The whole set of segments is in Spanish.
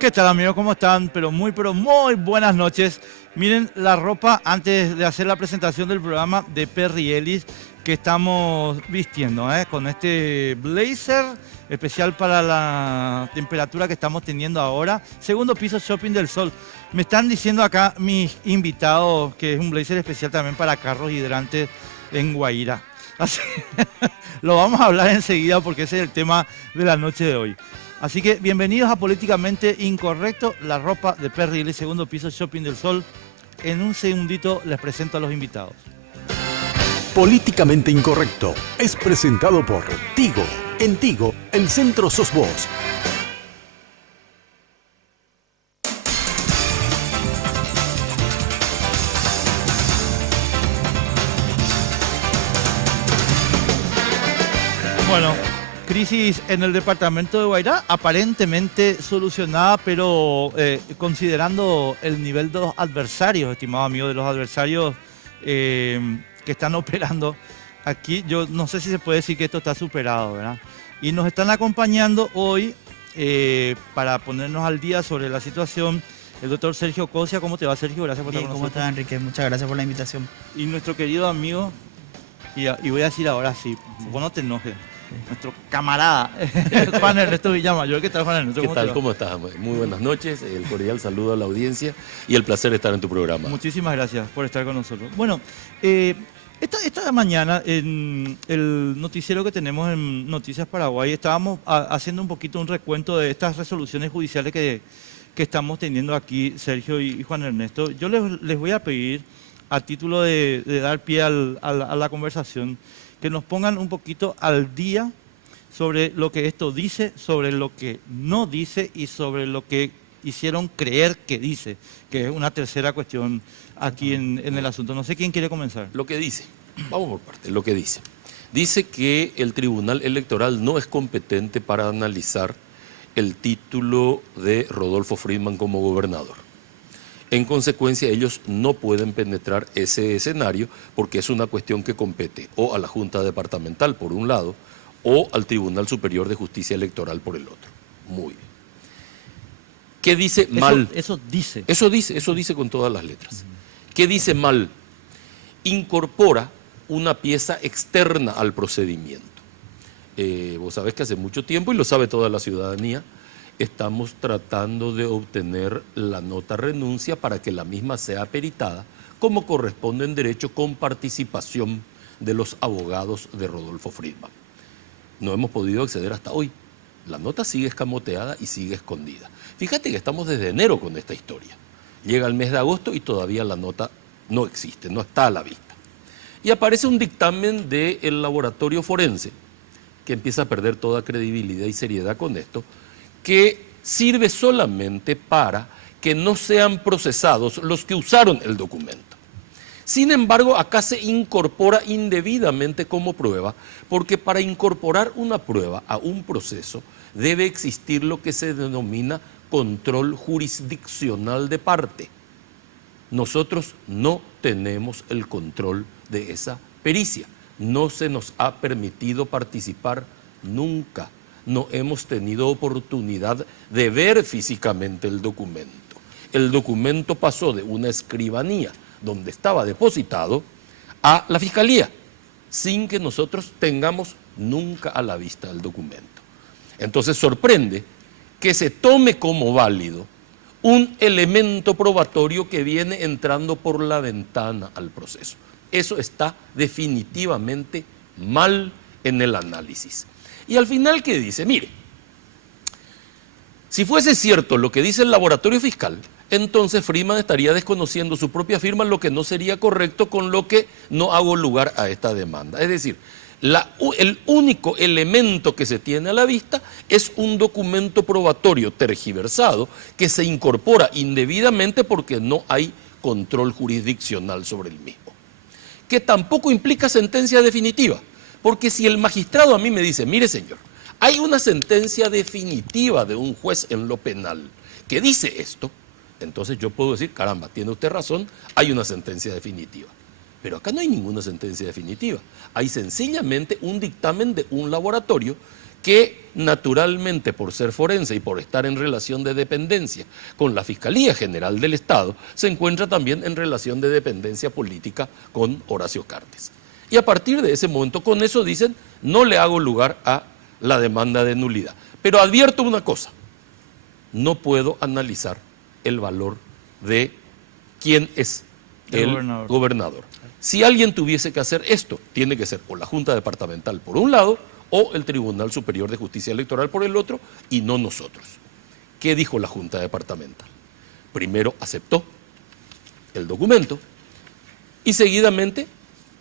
¿Qué tal, amigos? ¿Cómo están? Pero muy buenas noches. Miren la ropa antes de hacer la presentación del programa de Perry Ellis que estamos vistiendo, con este blazer especial para la temperatura que estamos teniendo ahora. Segundo piso Shopping del Sol. Me están diciendo acá mis invitados que es un blazer especial también para carros hidrantes en Guaira. Así, lo vamos a hablar enseguida porque ese es el tema de la noche de hoy. Así que bienvenidos a Políticamente Incorrecto, la ropa de Perry Ellis, segundo piso Shopping del Sol. En un segundito les presento a los invitados. Políticamente Incorrecto es presentado por Tigo. En Tigo, el centro sos vos. Bueno, crisis en el departamento de Guairá, aparentemente solucionada, pero considerando el nivel de los adversarios, estimado amigo, de los adversarios que están operando aquí, yo no sé si se puede decir que esto está superado, ¿verdad? Y nos están acompañando hoy para ponernos al día sobre la situación el doctor Sergio Cosia. ¿Cómo te va, Sergio? Gracias por estar con nosotros. ¿Cómo estás, Enrique? Muchas gracias por la invitación. Y nuestro querido amigo, y voy a decir ahora sí, vos no te enojes. Nuestro camarada, Juan Ernesto Villamayor. ¿Qué tal, Juan Ernesto? ¿Qué tal? ¿Cómo estás? Muy buenas noches, el cordial saludo a la audiencia y el placer de estar en tu programa. Muchísimas gracias por estar con nosotros. Bueno, esta mañana en el noticiero que tenemos en Noticias Paraguay estábamos haciendo un poquito un recuento de estas resoluciones judiciales que estamos teniendo aquí, Sergio y Juan Ernesto. Yo les voy a pedir, a título de dar pie a la conversación, que nos pongan un poquito al día sobre lo que esto dice, sobre lo que no dice y sobre lo que hicieron creer que dice, que es una tercera cuestión aquí en el asunto. No sé quién quiere comenzar. Lo que dice, vamos por partes, lo que dice. Dice que el Tribunal Electoral no es competente para analizar el título de Rodolfo Friedman como gobernador. En consecuencia, ellos no pueden penetrar ese escenario porque es una cuestión que compete o a la Junta Departamental por un lado o al Tribunal Superior de Justicia Electoral por el otro. Muy bien. ¿Qué dice mal? Eso dice. Eso dice con todas las letras. ¿Qué dice mal? Incorpora una pieza externa al procedimiento. Vos sabés que hace mucho tiempo, y lo sabe toda la ciudadanía, estamos tratando de obtener la nota renuncia para que la misma sea peritada, como corresponde en derecho, con participación de los abogados de Rodolfo Friedman. No hemos podido acceder hasta hoy. La nota sigue escamoteada y sigue escondida. Fíjate que estamos desde enero con esta historia. Llega el mes de agosto y todavía la nota no existe, no está a la vista. Y aparece un dictamen del laboratorio forense, que empieza a perder toda credibilidad y seriedad con esto, que sirve solamente para que no sean procesados los que usaron el documento. Sin embargo, acá se incorpora indebidamente como prueba, porque para incorporar una prueba a un proceso debe existir lo que se denomina control jurisdiccional de parte. Nosotros no tenemos el control de esa pericia, no se nos ha permitido participar nunca. No hemos tenido oportunidad de ver físicamente el documento. El documento pasó de una escribanía donde estaba depositado a la Fiscalía, sin que nosotros tengamos nunca a la vista el documento. Entonces sorprende que se tome como válido un elemento probatorio que viene entrando por la ventana al proceso. Eso está definitivamente mal en el análisis. Y al final, ¿qué dice? Mire, si fuese cierto lo que dice el laboratorio fiscal, entonces Friedman estaría desconociendo su propia firma, lo que no sería correcto, con lo que no hago lugar a esta demanda. Es decir, el único elemento que se tiene a la vista es un documento probatorio tergiversado que se incorpora indebidamente porque no hay control jurisdiccional sobre el mismo, que tampoco implica sentencia definitiva. Porque si el magistrado a mí me dice, mire señor, hay una sentencia definitiva de un juez en lo penal que dice esto, entonces yo puedo decir, caramba, tiene usted razón, hay una sentencia definitiva. Pero acá no hay ninguna sentencia definitiva, hay sencillamente un dictamen de un laboratorio que naturalmente por ser forense y por estar en relación de dependencia con la Fiscalía General del Estado, se encuentra también en relación de dependencia política con Horacio Cartes. Y a partir de ese momento, con eso dicen, no le hago lugar a la demanda de nulidad. Pero advierto una cosa, no puedo analizar el valor de quién es el gobernador. Si alguien tuviese que hacer esto, tiene que ser o la Junta Departamental por un lado, o el Tribunal Superior de Justicia Electoral por el otro, y no nosotros. ¿Qué dijo la Junta Departamental? Primero aceptó el documento y seguidamente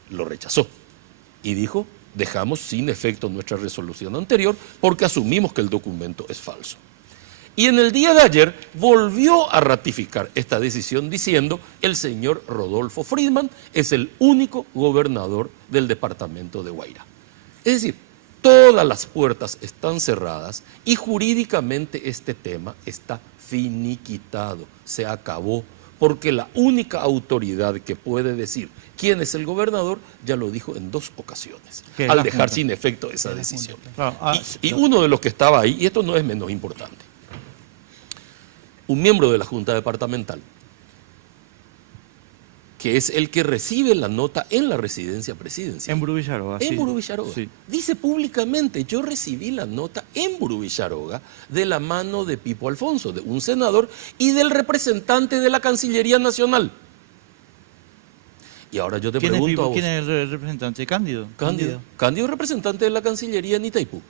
lo rechazó. Y dijo, dejamos sin efecto nuestra resolución anterior porque asumimos que el documento es falso. Y en el día de ayer volvió a ratificar esta decisión diciendo, el señor Rodolfo Friedman es el único gobernador del departamento de Guairá. Es decir, todas las puertas están cerradas y jurídicamente este tema está finiquitado, se acabó, porque la única autoridad que puede decir quién es el gobernador ya lo dijo en 2 ocasiones, al dejar sin efecto esa decisión. Y uno de los que estaba ahí, y esto no es menos importante, un miembro de la Junta Departamental, que es el que recibe la nota en la residencia presidencial. En Burú-Villaroga. En Burú-Villaroga. Sí. Dice públicamente, yo recibí la nota en Burú-Villaroga de la mano de Pipo Alfonso, de un senador y del representante de la Cancillería Nacional. Y ahora yo te pregunto a vos. ¿Quién es el representante? Cándido. Cándido es representante de la Cancillería en Itaipú.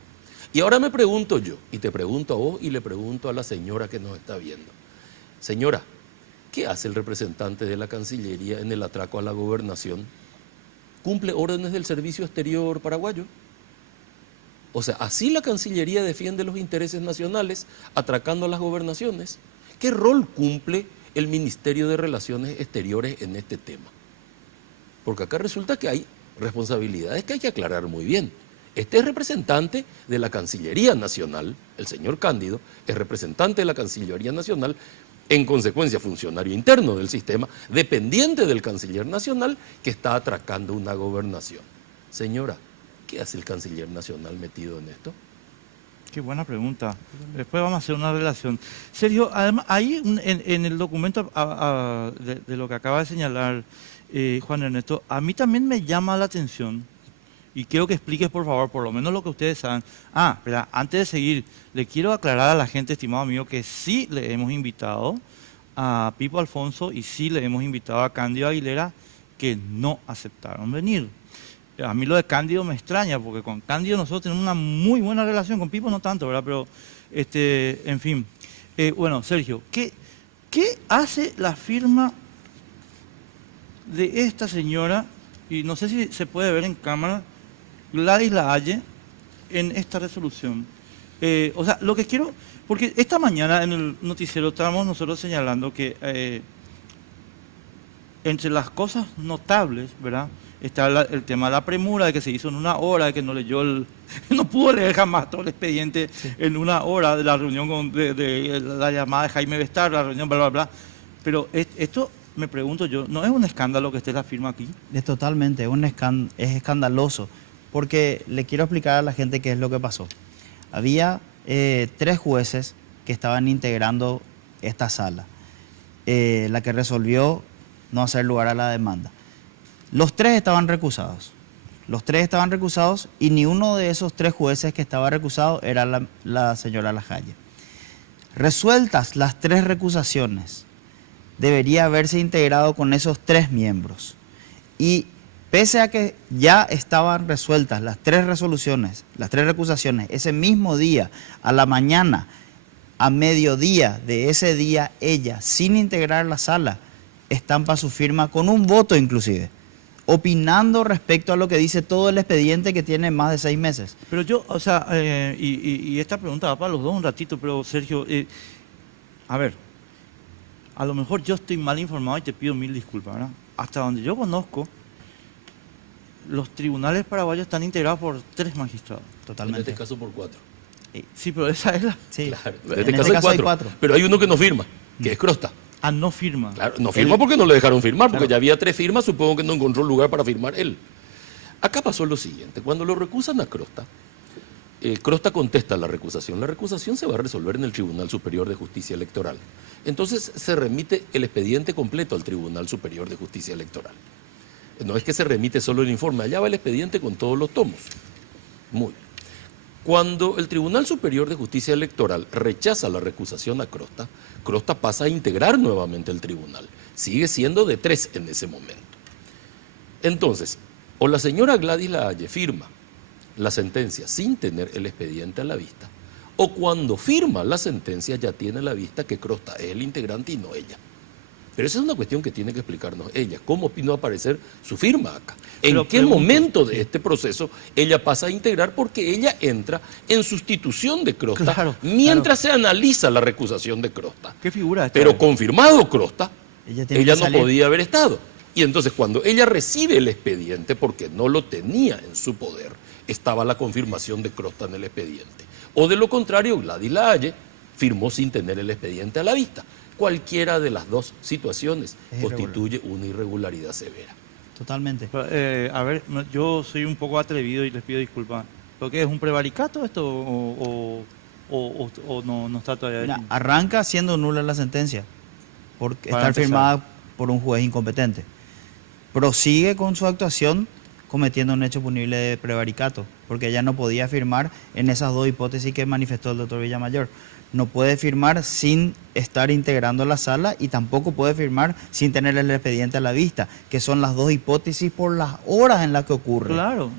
Y ahora me pregunto yo, y te pregunto a vos y le pregunto a la señora que nos está viendo. Señora, ¿qué hace el representante de la Cancillería en el atraco a la gobernación? ¿Cumple órdenes del Servicio Exterior paraguayo? O sea, así la Cancillería defiende los intereses nacionales, atracando a las gobernaciones. ¿Qué rol cumple el Ministerio de Relaciones Exteriores en este tema? Porque acá resulta que hay responsabilidades que hay que aclarar muy bien. Este es representante de la Cancillería Nacional, el señor Cándido, es representante de la Cancillería Nacional, en consecuencia funcionario interno del sistema, dependiente del canciller nacional que está atracando una gobernación. Señora, ¿qué hace el canciller nacional metido en esto? Qué buena pregunta. Después vamos a hacer una relación. Sergio, además, ahí en el documento de lo que acaba de señalar Juan Ernesto, a mí también me llama la atención, y quiero que expliques, por favor, por lo menos lo que ustedes saben. Pero antes de seguir, le quiero aclarar a la gente, estimado amigo, que sí le hemos invitado a Pipo Alfonso y sí le hemos invitado a Cándido Aguilera, que no aceptaron venir. A mí lo de Cándido me extraña, porque con Cándido nosotros tenemos una muy buena relación, con Pipo no tanto, ¿verdad? Pero, en fin. Bueno, Sergio, ¿qué hace la firma de esta señora? Y no sé si se puede ver en cámara, Gladys Lahalle, en esta resolución. O sea, lo que quiero, porque esta mañana en el noticiero estábamos nosotros señalando que entre las cosas notables, ¿verdad?, está el tema de la premura, de que se hizo en 1 hora, de que no leyó no pudo leer jamás todo el expediente en 1 hora de la reunión de la llamada de Jaime Bestar, la reunión, bla, bla, bla. Pero esto, me pregunto yo, ¿no es un escándalo que esté la firma aquí? Es totalmente, es escandaloso, porque le quiero explicar a la gente qué es lo que pasó. Había 3 jueces que estaban integrando esta sala, la que resolvió no hacer lugar a la demanda. Los 3 estaban recusados. Los 3 estaban recusados y ni uno de esos 3 jueces que estaba recusado era la señora Lahalle. Resueltas las 3 recusaciones, debería haberse integrado con esos 3 miembros. Y pese a que ya estaban resueltas las 3 resoluciones, las 3 recusaciones, ese mismo día, a la mañana, a mediodía de ese día, ella, sin integrar la sala, estampa su firma con un voto inclusive, opinando respecto a lo que dice todo el expediente que tiene más de 6 meses. Pero yo, o sea, y esta pregunta va para los dos un ratito, pero Sergio, a ver, a lo mejor yo estoy mal informado y te pido 1000 disculpas, ¿verdad? Hasta donde yo conozco, los tribunales paraguayos están integrados por 3 magistrados. Totalmente. En este caso por 4. Sí, pero esa es la... Sí. Claro. En este caso hay 4. Pero hay uno que no firma, que es Crosta. No firma. Claro, no firma porque no le dejaron firmar, porque ya había 3 firmas, supongo que no encontró lugar para firmar él. Acá pasó lo siguiente, cuando lo recusan a Crosta, Crosta contesta la recusación. La recusación se va a resolver en el Tribunal Superior de Justicia Electoral. Entonces se remite el expediente completo al Tribunal Superior de Justicia Electoral. No es que se remite solo el informe, allá va el expediente con todos los tomos. Muy bien. Cuando el Tribunal Superior de Justicia Electoral rechaza la recusación a Crosta, Crosta pasa a integrar nuevamente el tribunal. Sigue siendo de 3 en ese momento. Entonces, o la señora Gladys Lahaye firma la sentencia sin tener el expediente a la vista, o cuando firma la sentencia ya tiene a la vista que Crosta es el integrante y no ella. Pero esa es una cuestión que tiene que explicarnos ella. ¿Cómo vino a aparecer su firma acá? ¿En qué momento de este proceso ella pasa a integrar? Porque ella entra en sustitución de Crosta mientras se analiza la recusación de Crosta. ¿Qué figura esta? Pero confirmado Crosta, ella no salir. podía haber estado. Y entonces cuando ella recibe el expediente, porque no lo tenía en su poder, estaba la confirmación de Crosta en el expediente. O de lo contrario, Gladys Lahaye firmó sin tener el expediente a la vista. Cualquiera de las dos situaciones constituye una irregularidad severa. Totalmente. A ver, yo soy un poco atrevido y les pido disculpas. ¿Pero qué es un prevaricato esto o no está todavía? Mira, arranca siendo nula la sentencia porque Para está empezar. firmada por un juez incompetente. Prosigue con su actuación cometiendo un hecho punible de prevaricato, porque ella no podía firmar en esas dos hipótesis que manifestó el doctor Villamayor. No puede firmar sin estar integrando la sala y tampoco puede firmar sin tener el expediente a la vista, que son las dos hipótesis por las horas en las que ocurre. Claro.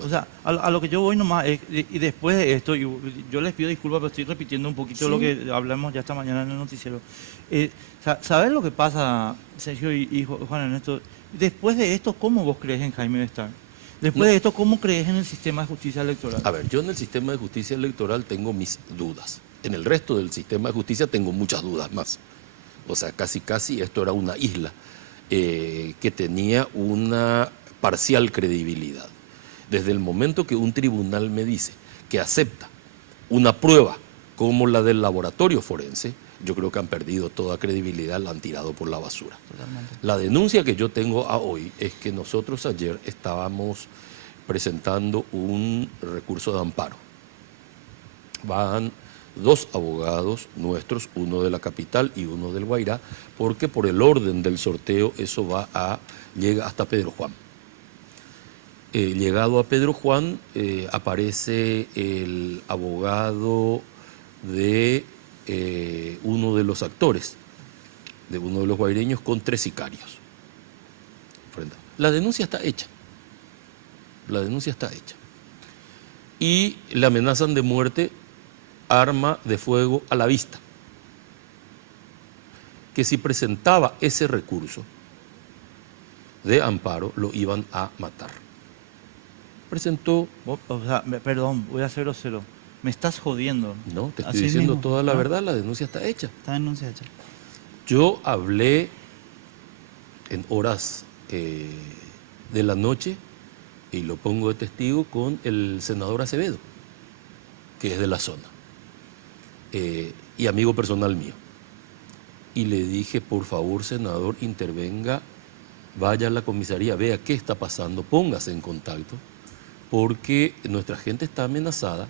O sea, a lo que yo voy nomás es, y después de esto, y yo les pido disculpas, pero estoy repitiendo un poquito lo que hablamos ya esta mañana en el noticiero. ¿Sabes lo que pasa, Sergio y Juan Ernesto? Después de esto, ¿cómo vos crees en Jaime Bestar? Después de esto, ¿cómo crees en el sistema de justicia electoral? A ver, yo en el sistema de justicia electoral tengo mis dudas. En el resto del sistema de justicia tengo muchas dudas más. O sea, casi esto era una isla que tenía una parcial credibilidad. Desde el momento que un tribunal me dice que acepta una prueba como la del laboratorio forense, yo creo que han perdido toda credibilidad, la han tirado por la basura. Totalmente. La denuncia que yo tengo a hoy es que nosotros ayer estábamos presentando un recurso de amparo. Van 2 abogados nuestros, uno de la capital y uno del Guairá, porque por el orden del sorteo eso llega hasta Pedro Juan. Llegado a Pedro Juan, aparece el abogado de uno de los actores, de uno de los guaireños, con 3 sicarios. La denuncia está hecha. La denuncia está hecha. Y le amenazan de muerte, arma de fuego a la vista. Que si presentaba ese recurso de amparo, lo iban a matar. Presentó... O sea, perdón, voy a ser grosero. Me estás jodiendo. No, te estoy Así diciendo mismo, toda la ¿no? verdad, la denuncia está hecha. Está denuncia hecha. Yo hablé en horas de la noche, y lo pongo de testigo, con el senador Acevedo, que es de la zona, y amigo personal mío. Y le dije, por favor, senador, intervenga, vaya a la comisaría, vea qué está pasando, póngase en contacto, porque nuestra gente está amenazada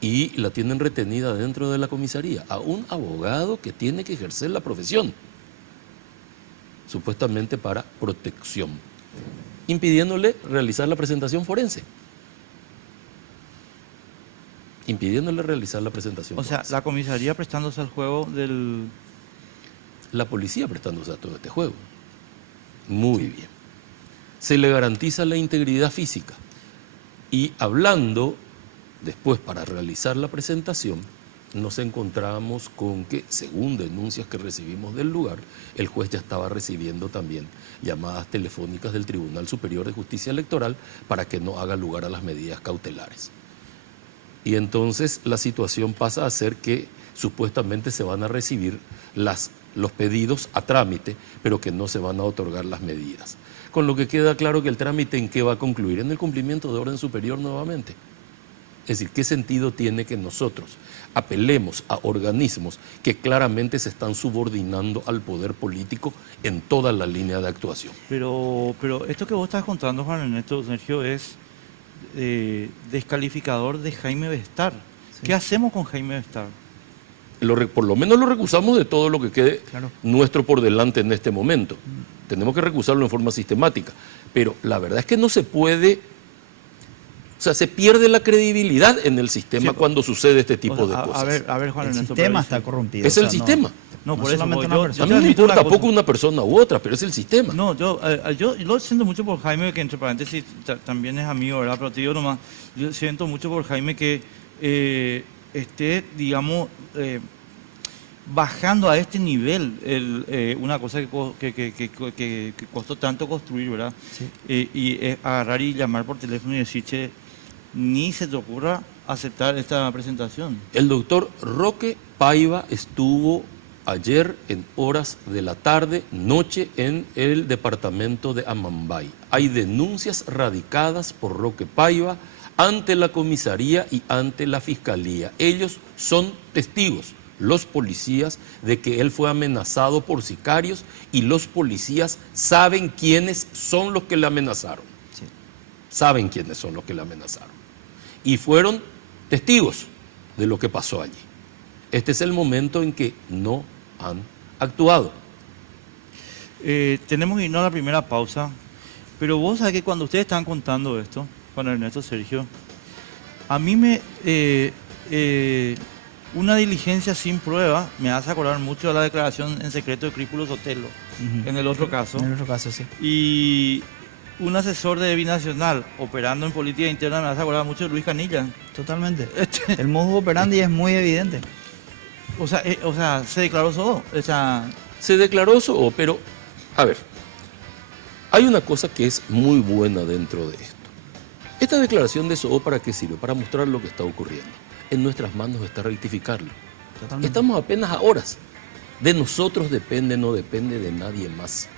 y la tienen retenida dentro de la comisaría a un abogado que tiene que ejercer la profesión, supuestamente para protección, impidiéndole realizar la presentación forense. Impidiéndole realizar la presentación O sea, forense. la comisaría prestándose al juego del... La policía prestándose a todo este juego. Muy bien. Se le garantiza la integridad física. Y hablando después para realizar la presentación, nos encontramos con que, según denuncias que recibimos del lugar, el juez ya estaba recibiendo también llamadas telefónicas del Tribunal Superior de Justicia Electoral para que no haga lugar a las medidas cautelares. Y entonces la situación pasa a ser que supuestamente se van a recibir los pedidos a trámite, pero que no se van a otorgar las medidas. Con lo que queda claro que el trámite ¿en qué va a concluir? En el cumplimiento de orden superior nuevamente. Es decir, ¿qué sentido tiene que nosotros apelemos a organismos que claramente se están subordinando al poder político en toda la línea de actuación? Pero esto que vos estás contando, Juan Ernesto, Sergio, es descalificador de Jaime Bestar. ¿Qué hacemos con Jaime Bestar? Por lo menos lo recusamos de todo lo que quede Claro. nuestro por delante en este momento. Tenemos que recusarlo en forma sistemática. Pero la verdad es que no se puede, o sea, se pierde la credibilidad en el sistema Sí, cuando sucede este tipo O sea, de cosas. a ver, Juan El Ernesto, sistema pero está dice- corrompido. Es o el sea, sistema. No, no por eso, solamente porque una yo persona. A mí no me te admito una importa cosa. poco una persona u otra, pero es el sistema. No, yo lo siento mucho por Jaime, que entre paréntesis también es amigo, ¿verdad? Pero te digo nomás, yo siento mucho por Jaime que esté, digamos, bajando a este nivel una cosa que costó tanto construir, ¿verdad? Sí. Y agarrar y llamar por teléfono y decir, che, ni se te ocurra aceptar esta presentación. El doctor Roque Paiva estuvo ayer en horas de la tarde, noche, en el departamento de Amambay. Hay denuncias radicadas por Roque Paiva ante la comisaría y ante la fiscalía. Ellos son testigos, los policías, de que él fue amenazado por sicarios y los policías saben quiénes son los que le amenazaron. Sí. Saben quiénes son los que le amenazaron. Y fueron testigos de lo que pasó allí. Este es el momento en que no han actuado. Tenemos que irnos a la primera pausa, pero vos sabés que cuando ustedes están contando esto, Juan Ernesto, Sergio, a mí una diligencia sin prueba me hace acordar mucho a la declaración en secreto de Crípulo Sotelo, en el otro caso. En nuestro caso, sí. Y un asesor de Binacional operando en política interna me hace acordar mucho de Luis Canilla. Totalmente. El modus operandi es muy evidente. O sea, se declaró todo. O sea, Se declaró eso, pero, a ver, hay una cosa que es muy buena dentro de esto. Esta declaración de SOO, ¿para qué sirve? Para mostrar lo que está ocurriendo. En nuestras manos está rectificarlo. Totalmente. Estamos apenas a horas. De nosotros depende, no depende de nadie más.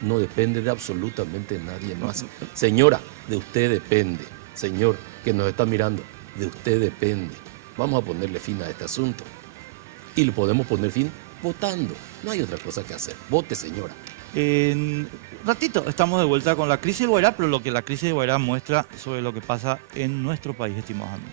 No depende de absolutamente nadie más. Señora, de usted depende. Señor, que nos está mirando, de usted depende. Vamos a ponerle fin a este asunto. Y le podemos poner fin votando. No hay otra cosa que hacer. Vote, señora. en un ratito estamos de vuelta con la crisis de Guairá, pero lo que la crisis de Guairá muestra sobre lo que pasa en nuestro país, estimados amigos.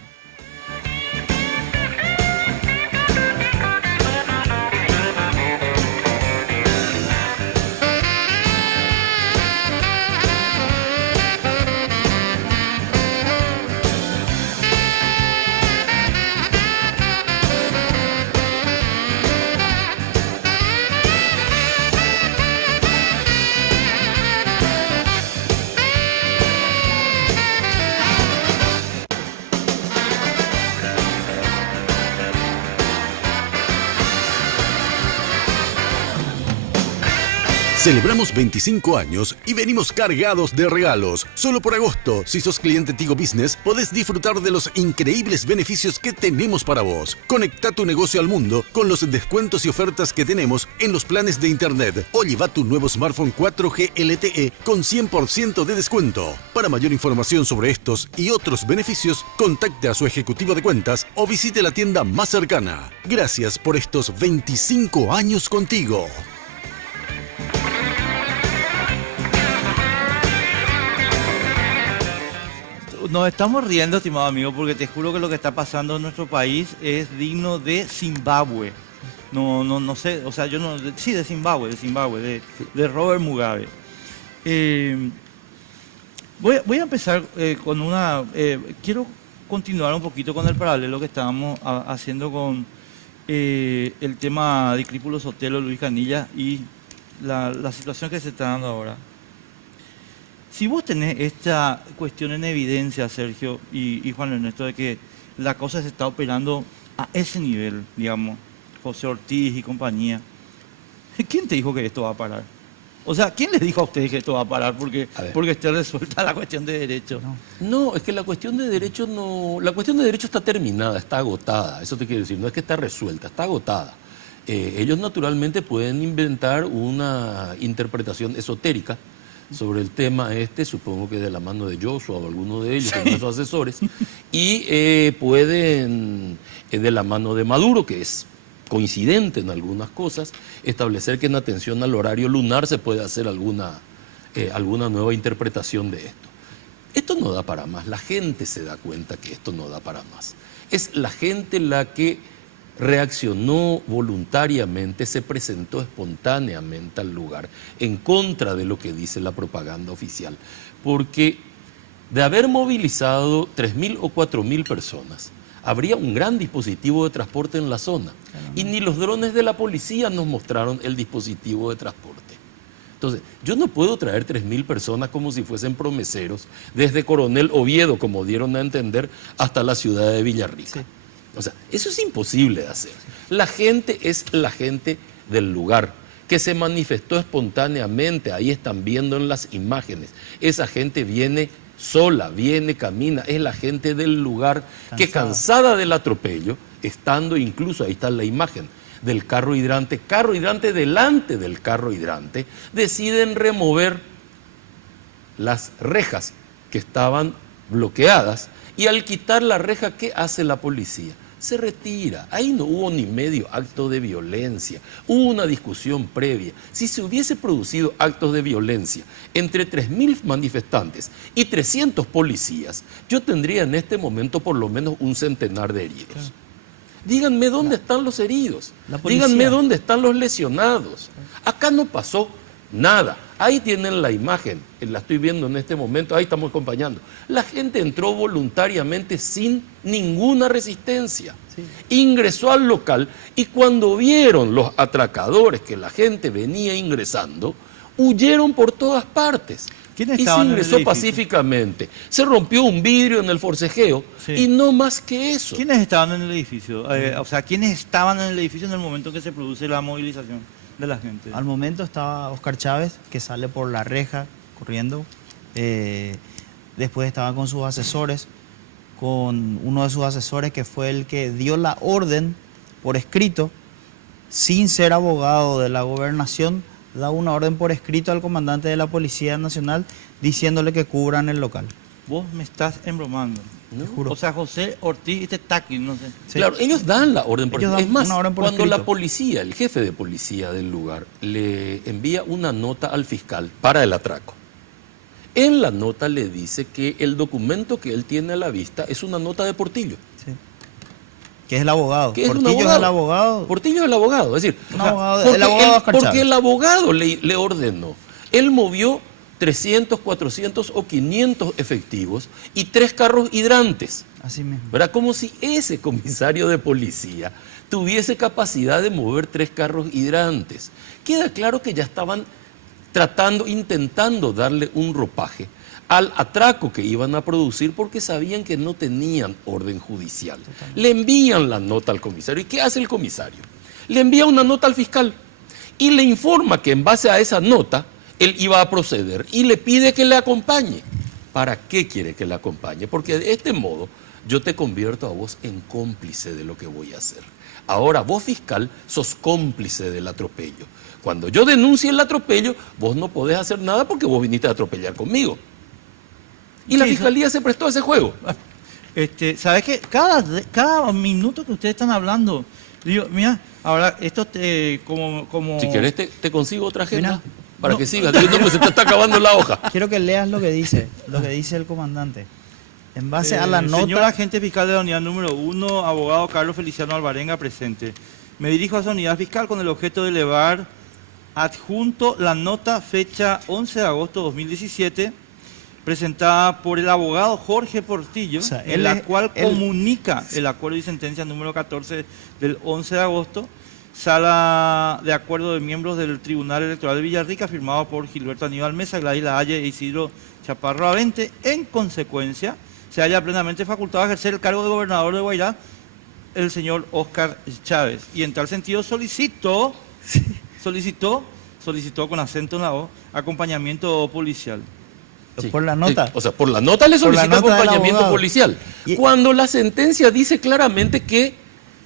Celebramos 25 años y venimos cargados de regalos. Solo por agosto, si sos cliente Tigo Business, podés disfrutar de los increíbles beneficios que tenemos para vos. Conecta tu negocio al mundo con los descuentos y ofertas que tenemos en los planes de internet o lleva tu nuevo smartphone 4G LTE con 100% de descuento. Para mayor información sobre estos y otros beneficios, contacte a su ejecutivo de cuentas o visite la tienda más cercana. Gracias por estos 25 años contigo. Nos estamos riendo, estimado amigo, porque te juro que lo que está pasando en nuestro país es digno de Zimbabue. No sé, o sea, yo no... Sí, de Zimbabue, de Robert Mugabe. Voy a empezar con una... quiero continuar un poquito con el paralelo que estábamos haciendo con el tema de Crípulo Sotelo, Luis Canilla y la situación que se está dando ahora. Si vos tenés esta cuestión en evidencia, Sergio y Juan Ernesto, de que la cosa se está operando a ese nivel, digamos, José Ortiz y compañía, ¿quién te dijo que esto va a parar? O sea, ¿quién les dijo a ustedes que esto va a parar porque esté resuelta la cuestión de derecho? No, es que la cuestión de derecho no... La cuestión de derecho está terminada, está agotada. Eso te quiero decir, no es que está resuelta, está agotada. Ellos naturalmente pueden inventar una interpretación esotérica sobre el tema supongo que de la mano de Joshua o alguno de ellos, sí, de sus asesores, y pueden, de la mano de Maduro, que es coincidente en algunas cosas, establecer que en atención al horario lunar se puede hacer alguna nueva interpretación de esto. Esto no da para más, la gente se da cuenta que esto no da para más. Es la gente la que reaccionó voluntariamente, se presentó espontáneamente al lugar, en contra de lo que dice la propaganda oficial. Porque de haber movilizado 3.000 o 4.000 personas, habría un gran dispositivo de transporte en la zona. Y ni los drones de la policía nos mostraron el dispositivo de transporte. Entonces, yo no puedo traer 3.000 personas como si fuesen promeseros, desde Coronel Oviedo, como dieron a entender, hasta la ciudad de Villarrica. Sí. O sea, eso es imposible de hacer. La gente es la gente del lugar, que se manifestó espontáneamente, ahí están viendo en las imágenes. Esa gente viene sola, viene, camina, es la gente del lugar que, cansada del atropello, estando incluso, ahí está la imagen, del carro hidrante delante del carro hidrante, deciden remover las rejas que estaban bloqueadas, y al quitar la reja, ¿qué hace la policía? Se retira. Ahí no hubo ni medio acto de violencia, hubo una discusión previa. Si se hubiese producido actos de violencia entre 3.000 manifestantes y 300 policías, yo tendría en este momento por lo menos un centenar de heridos. Claro. Díganme dónde están los heridos, díganme dónde están los lesionados. Acá no pasó nada. Ahí tienen la imagen, la estoy viendo en este momento, ahí estamos acompañando. La gente entró voluntariamente sin ninguna resistencia. Sí. Ingresó al local y cuando vieron los atracadores que la gente venía ingresando, huyeron por todas partes. ¿Quiénes y se ingresó pacíficamente. Se rompió un vidrio en el forcejeo, sí, y no más que eso. ¿Quiénes estaban en el edificio? O sea, ¿quiénes estaban en el edificio en el momento que se produce la movilización de la gente? Al momento estaba Oscar Chávez, que sale por la reja corriendo. Después estaba con sus asesores, con uno de sus asesores que fue el que dio la orden por escrito, sin ser abogado de la gobernación, da una orden por escrito al comandante de la Policía Nacional diciéndole que cubran el local. Vos me estás embromando. ¿No? Juro. O sea, José Ortiz y Tetaki, no sé. Sí. Claro, ellos dan la orden por escrito. Es más, cuando escrito, la policía, el jefe de policía del lugar, le envía una nota al fiscal para el atraco, en la nota le dice que el documento que él tiene a la vista es una nota de Portillo. Sí. Que es el abogado. Portillo es el abogado. Portillo es el abogado. Es decir, porque el abogado le ordenó. Él movió 300, 400 o 500 efectivos y 3 carros hidrantes. Así mismo. ¿Verdad? Como si ese comisario de policía tuviese capacidad de mover 3 carros hidrantes. Queda claro que ya estaban intentando darle un ropaje al atraco que iban a producir porque sabían que no tenían orden judicial. Totalmente. Le envían la nota al comisario. ¿Y qué hace el comisario? Le envía una nota al fiscal y le informa que en base a esa nota él iba a proceder y le pide que le acompañe. ¿Para qué quiere que le acompañe? Porque de este modo yo te convierto a vos en cómplice de lo que voy a hacer. Ahora vos, fiscal, sos cómplice del atropello. Cuando yo denuncie el atropello, vos no podés hacer nada porque vos viniste a atropellar conmigo. Y la fiscalía se prestó a ese juego. ¿Sabes qué? Cada minuto que ustedes están hablando, digo, mira, ahora esto como... Si querés te consigo otra agenda para que sigas. No, se te está acabando la hoja. Quiero que leas lo que dice el comandante. En base a la nota... Señor agente fiscal de la unidad número 1, abogado Carlos Feliciano Alvarenga, presente. Me dirijo a esa unidad fiscal con el objeto de elevar adjunto la nota fecha 11 de agosto de 2017, presentada por el abogado Jorge Portillo, en la cual comunica el acuerdo y sentencia número 14 del 11 de agosto, sala de acuerdo de miembros del Tribunal Electoral de Villarrica, firmado por Gilberto Aníbal Mesa, Gladys Lahaye e Isidro Chaparro Avente. En consecuencia, se halla plenamente facultado a ejercer el cargo de gobernador de Guairá el señor Oscar Chávez. Y en tal sentido solicitó con acento en la O, acompañamiento policial. Sí. Por la nota. O sea, por la nota le solicita acompañamiento policial. Cuando la sentencia dice claramente que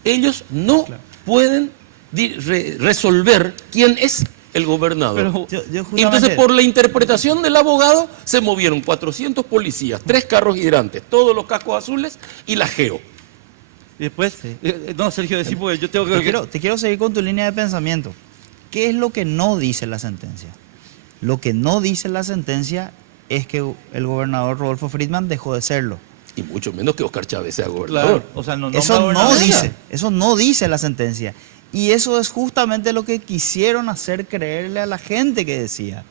ellos no pueden resolver quién es el gobernador. Y entonces, por la interpretación del abogado, se movieron 400 policías, 3 carros hidrantes, todos los cascos azules y la GEO. Y después, no, Sergio, decir, porque yo tengo que... Te quiero seguir con tu línea de pensamiento. ¿Qué es lo que no dice la sentencia? Lo que no dice la sentencia es que el gobernador Rodolfo Friedman dejó de serlo. Y mucho menos que Oscar Chávez sea gobernador. Claro, o sea, no Eso no dice la sentencia. Y eso es justamente lo que quisieron hacer creerle a la gente que decía.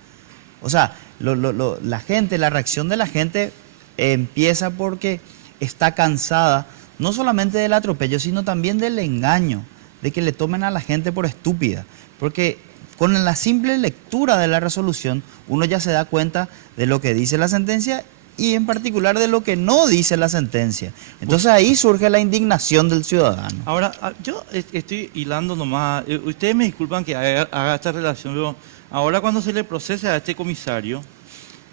O sea, la reacción de la gente empieza porque está cansada, no solamente del atropello, sino también del engaño, de que le tomen a la gente por estúpida. Porque con la simple lectura de la resolución, uno ya se da cuenta de lo que dice la sentencia y en particular de lo que no dice la sentencia. Entonces ahí surge la indignación del ciudadano. Ahora, yo estoy hilando nomás, ustedes me disculpan que haga esta relación, pero ahora cuando se le procese a este comisario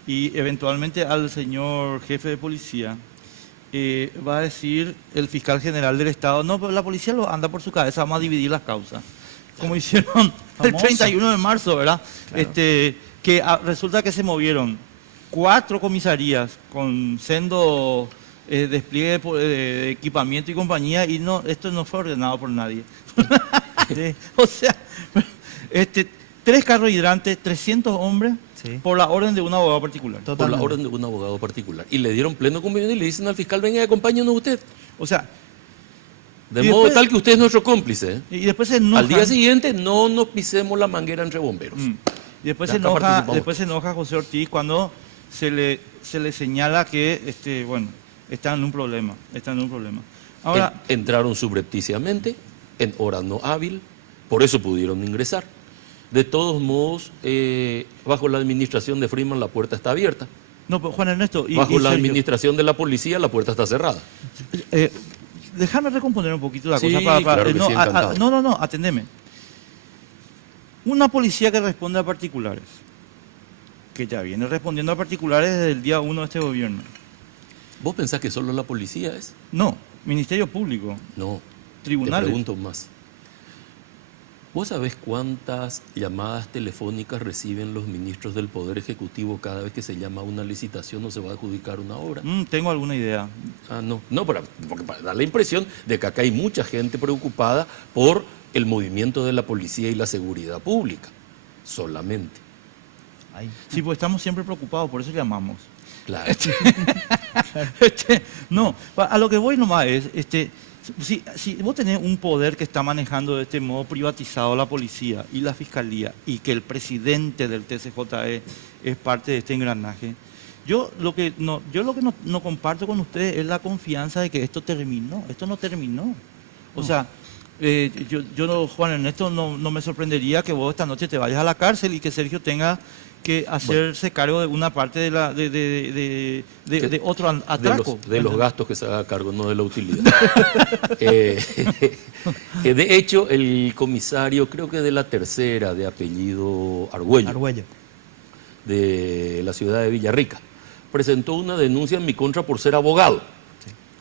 y eventualmente al señor jefe de policía, va a decir el fiscal general del Estado, no, pero la policía lo anda por su cabeza, vamos a dividir las causas. Como hicieron el 31 de marzo, ¿verdad? Claro. Resulta que se movieron 4 comisarías con sendo despliegue de equipamiento y compañía y esto no fue ordenado por nadie. Sí. O sea, 3 carros hidrantes, 300 hombres, Sí. por la orden de un abogado particular. Por la Totalmente. orden de un abogado particular. Y le dieron pleno convenio y le dicen al fiscal, venga, acompáñenos usted. O sea, De Y modo después- tal que usted es nuestro cómplice. ¿eh? y después se enojan. Al día siguiente no nos pisemos la manguera entre bomberos. Y después Ya se acá enoja, participamos. después se enoja José Ortiz cuando se le señala que está en un problema. Ahora, Entraron subrepticiamente, en hora no hábil, por eso pudieron ingresar. De todos modos, bajo la administración de Friedman la puerta está abierta. no, pero Juan Ernesto y Bajo la Sergio, administración de la policía la puerta está cerrada. déjame recomponer un poquito la Sí, cosa claro que no, sí, encantado. no, atendeme. Una policía que responde a particulares, que ya viene respondiendo a particulares desde el día 1 de este gobierno. ¿Vos pensás que solo la policía es? No, Ministerio Público, No. tribunales. Te pregunto más. ¿Vos sabés cuántas llamadas telefónicas reciben los ministros del Poder Ejecutivo cada vez que se llama a una licitación o se va a adjudicar una obra? Tengo alguna idea. Ah, no, porque para dar la impresión de que acá hay mucha gente preocupada por el movimiento de la policía y la seguridad pública, solamente. Ay. Sí, pues estamos siempre preocupados, por eso llamamos. Claro. No, a lo que voy nomás es, si vos tenés un poder que está manejando de este modo privatizado la policía y la fiscalía y que el presidente del TCJE es parte de este engranaje, yo lo que no comparto con ustedes es la confianza de que esto terminó. Esto no terminó. O sea, Juan Ernesto, no me sorprendería que vos esta noche te vayas a la cárcel y que Sergio tenga que hacerse cargo de una parte de otro atraco. De los gastos que se haga cargo, no de la utilidad. De hecho, el comisario, creo que de la tercera, de apellido Argüello. de la ciudad de Villarrica, presentó una denuncia en mi contra por ser abogado.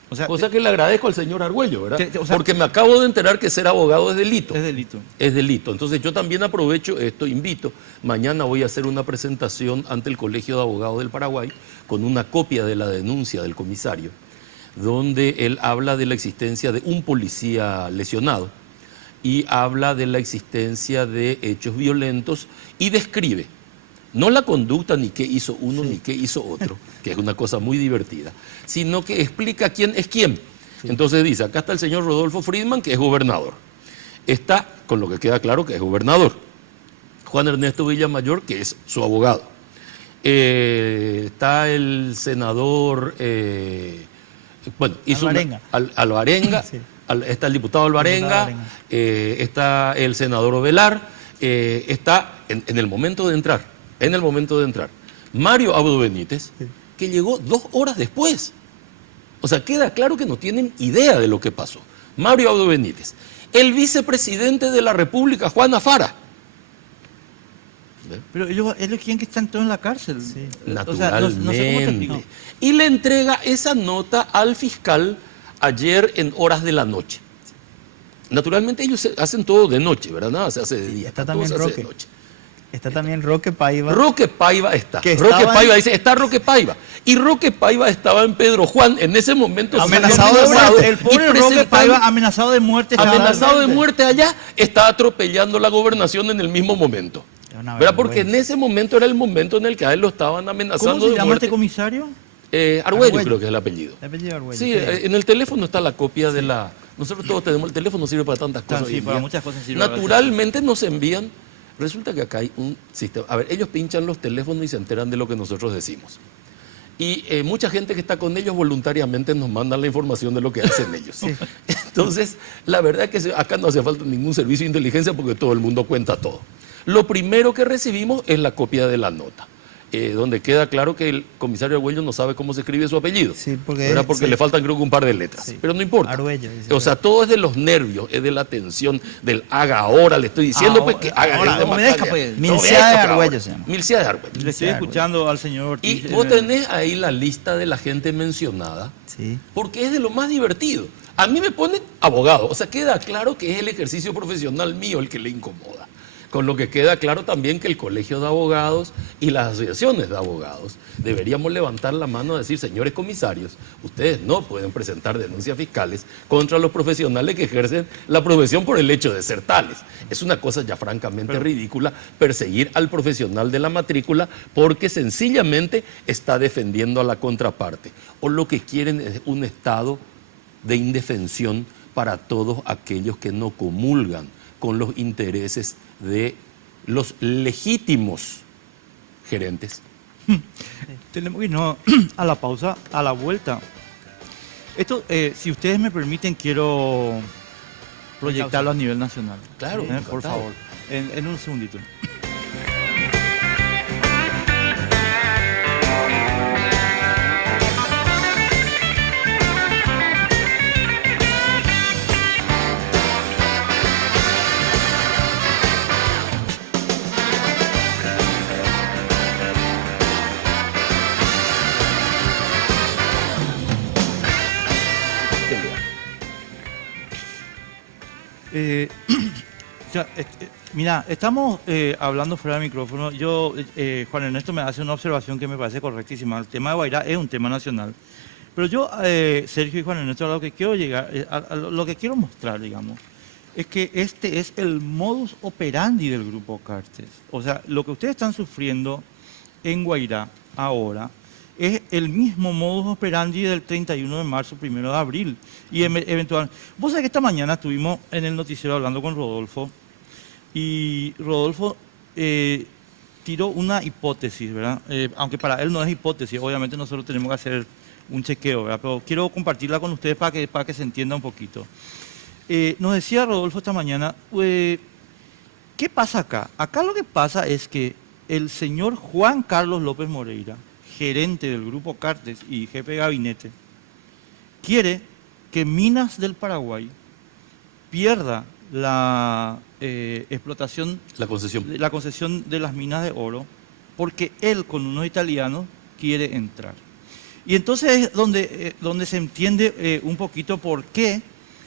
O sea, Cosa que le agradezco al señor Argüello, ¿verdad? o sea, porque me acabo de enterar que ser abogado es delito. es delito. Es delito. Entonces yo también aprovecho esto, invito. Mañana voy a hacer una presentación ante el Colegio de Abogados del Paraguay con una copia de la denuncia del comisario, donde él habla de la existencia de un policía lesionado y habla de la existencia de hechos violentos y describe no la conducta ni qué hizo uno ni qué hizo otro, que es una cosa muy divertida, sino que explica quién es quién. Entonces dice, acá está el señor Rodolfo Friedman, que es gobernador. Está, con lo que queda claro, que es gobernador. Juan Ernesto Villamayor, que es su abogado. Está el senador, hizo Alvarenga. Alvarenga, Sí. Está el diputado Alvarenga, Alvarenga. está el senador Ovelar, está en el momento de entrar, Mario Abdo Benítez, que llegó 2 horas después. O sea, queda claro que no tienen idea de lo que pasó. Mario Abdo Benítez, el vicepresidente de la República, Juan Afara. Pero ellos quieren que están todos en la cárcel. Sí. O sea, no sé cómo te Naturalmente. explico. Y le entrega esa nota al fiscal ayer en horas de la noche. Naturalmente ellos hacen todo de noche, ¿verdad? Nada se hace de día. Está todo también se hace de Roque. noche. Está también Roque Paiva. Roque Paiva está. Que Roque estaba Paiva en- dice, está Roque Paiva. Y Roque Paiva estaba en Pedro Juan en ese momento. Amenazado de amenazado muerte. El pobre y Roque presentando- Paiva amenazado de muerte. estaba amenazado de realmente. muerte allá, está atropellando la gobernación en el mismo momento. Es una ¿Verdad? Porque en vergüenza. ese momento era el momento en el que a él lo estaban amenazando. ¿Cómo se de llama muerte. este comisario? Arguello Arguello. creo que es el apellido. El apellido Arguello, Sí, sí. en el teléfono está la copia de la... Nosotros todos tenemos, el teléfono sirve para tantas cosas. Sí, hoy en para día. muchas cosas sirve. Naturalmente nos envían, resulta que acá hay un sistema, a ver, ellos pinchan los teléfonos y se enteran de lo que nosotros decimos. Y mucha gente que está con ellos voluntariamente nos manda la información de lo que hacen ellos. Entonces, la verdad es que acá no hace falta ningún servicio de inteligencia porque todo el mundo cuenta todo. Lo primero que recibimos es la copia de la nota, donde queda claro que el comisario Arguello no sabe cómo se escribe su apellido. Sí, porque- ¿verdad? Porque sí. le faltan creo que un par de letras, Sí. pero no importa. Arguello, dice. O sea, todo es de los nervios, es de la tensión, del haga ahora, le estoy diciendo Ahora, pues que haga. ahora, que no obedezca, matar, pues. no Milcia obedezca, de pero Argüello ahora. se llama. Milcia de Argüello. Le estoy escuchando al señor Y Ortiz. vos tenés ahí la lista de la gente mencionada, Sí. porque es de lo más divertido. A mí me ponen abogado, o sea, queda claro que es el ejercicio profesional mío el que le incomoda. Con lo que queda claro también que el Colegio de Abogados y las asociaciones de abogados deberíamos levantar la mano y decir, señores comisarios, ustedes no pueden presentar denuncias fiscales contra los profesionales que ejercen la profesión por el hecho de ser tales. Es una cosa ya francamente ridícula perseguir al profesional de la matrícula porque sencillamente está defendiendo a la contraparte. O lo que quieren es un estado de indefensión para todos aquellos que no comulgan con los intereses de los legítimos gerentes. Tenemos que irnos a la pausa, a la vuelta. Esto, si ustedes me permiten, quiero proyectarlo a nivel nacional. Claro, Por encantado. favor, en un segundito. Mira, estamos hablando fuera del micrófono. Juan Ernesto me hace una observación que me parece correctísima. El tema de Guairá es un tema nacional. Pero yo, Sergio y Juan Ernesto, a lo que quiero llegar, a lo que quiero mostrar, digamos, es que este es el modus operandi del grupo Cartes. O sea, lo que ustedes están sufriendo en Guairá ahora es el mismo modus operandi del 31 de marzo, 1 de abril. Y eventualmente... Vos sabés que esta mañana estuvimos en el noticiero hablando con Rodolfo, y Rodolfo tiró una hipótesis, ¿verdad? Aunque para él no es hipótesis, obviamente nosotros tenemos que hacer un chequeo, ¿verdad? Pero quiero compartirla con ustedes para que se entienda un poquito. Nos decía Rodolfo esta mañana, ¿qué pasa acá? Acá lo que pasa es que el señor Juan Carlos López Moreira, gerente del Grupo Cartes y jefe de gabinete, quiere que Minas del Paraguay pierda la explotación, La concesión. la concesión de las minas de oro, porque él con unos italianos quiere entrar. Y entonces es donde se entiende un poquito por qué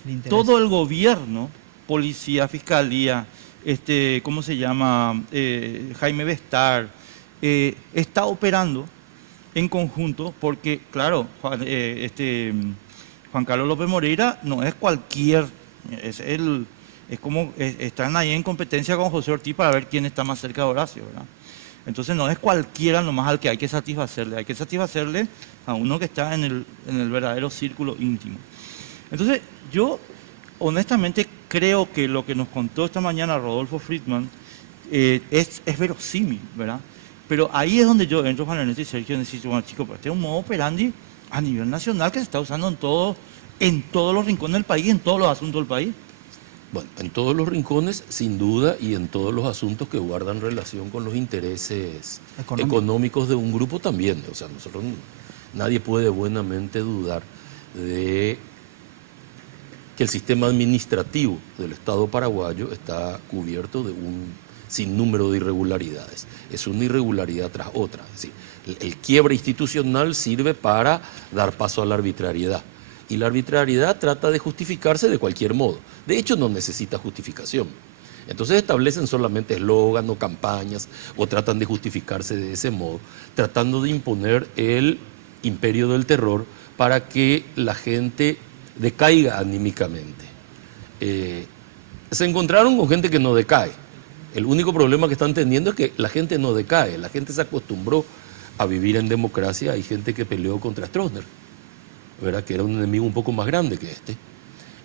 Le interesa. todo el gobierno, policía, fiscalía, ¿cómo se llama? Jaime Bestar, está operando en conjunto porque, claro, Juan Carlos López Moreira no es cualquier, están ahí en competencia con José Ortiz para ver quién está más cerca de Horacio, ¿verdad? Entonces no es cualquiera nomás al que hay que satisfacerle a uno que está en el verdadero círculo íntimo. Entonces yo honestamente creo que lo que nos contó esta mañana Rodolfo Friedman es verosímil, ¿verdad? Pero ahí es donde yo entro, Juan Ernesto y Sergio, y necesito, bueno, chicos, pero este es un modo operandi a nivel nacional que se está usando en todos los rincones del país, en todos los asuntos del país. Bueno, en todos los rincones, sin duda, y en todos los asuntos que guardan relación con los intereses económicos de un grupo también. O sea, nadie puede buenamente dudar de que el sistema administrativo del Estado paraguayo está cubierto de un sinnúmero de irregularidades. Es una irregularidad tras otra. Es decir, el quiebre institucional sirve para dar paso a la arbitrariedad. Y la arbitrariedad trata de justificarse de cualquier modo. De hecho, no necesita justificación. Entonces establecen solamente eslogan o campañas o tratan de justificarse de ese modo, tratando de imponer el imperio del terror para que la gente decaiga anímicamente. Se encontraron con gente que no decae. El único problema que están teniendo es que la gente no decae, la gente se acostumbró a vivir en democracia. Hay gente que peleó contra Stroessner, ¿verdad? Que era un enemigo un poco más grande que este,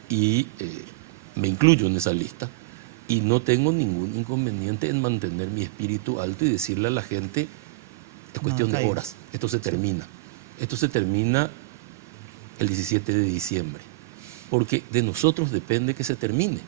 y me incluyo en esa lista, y no tengo ningún inconveniente en mantener mi espíritu alto y decirle a la gente, es cuestión de horas, esto se termina el 17 de diciembre, porque de nosotros depende que se termine.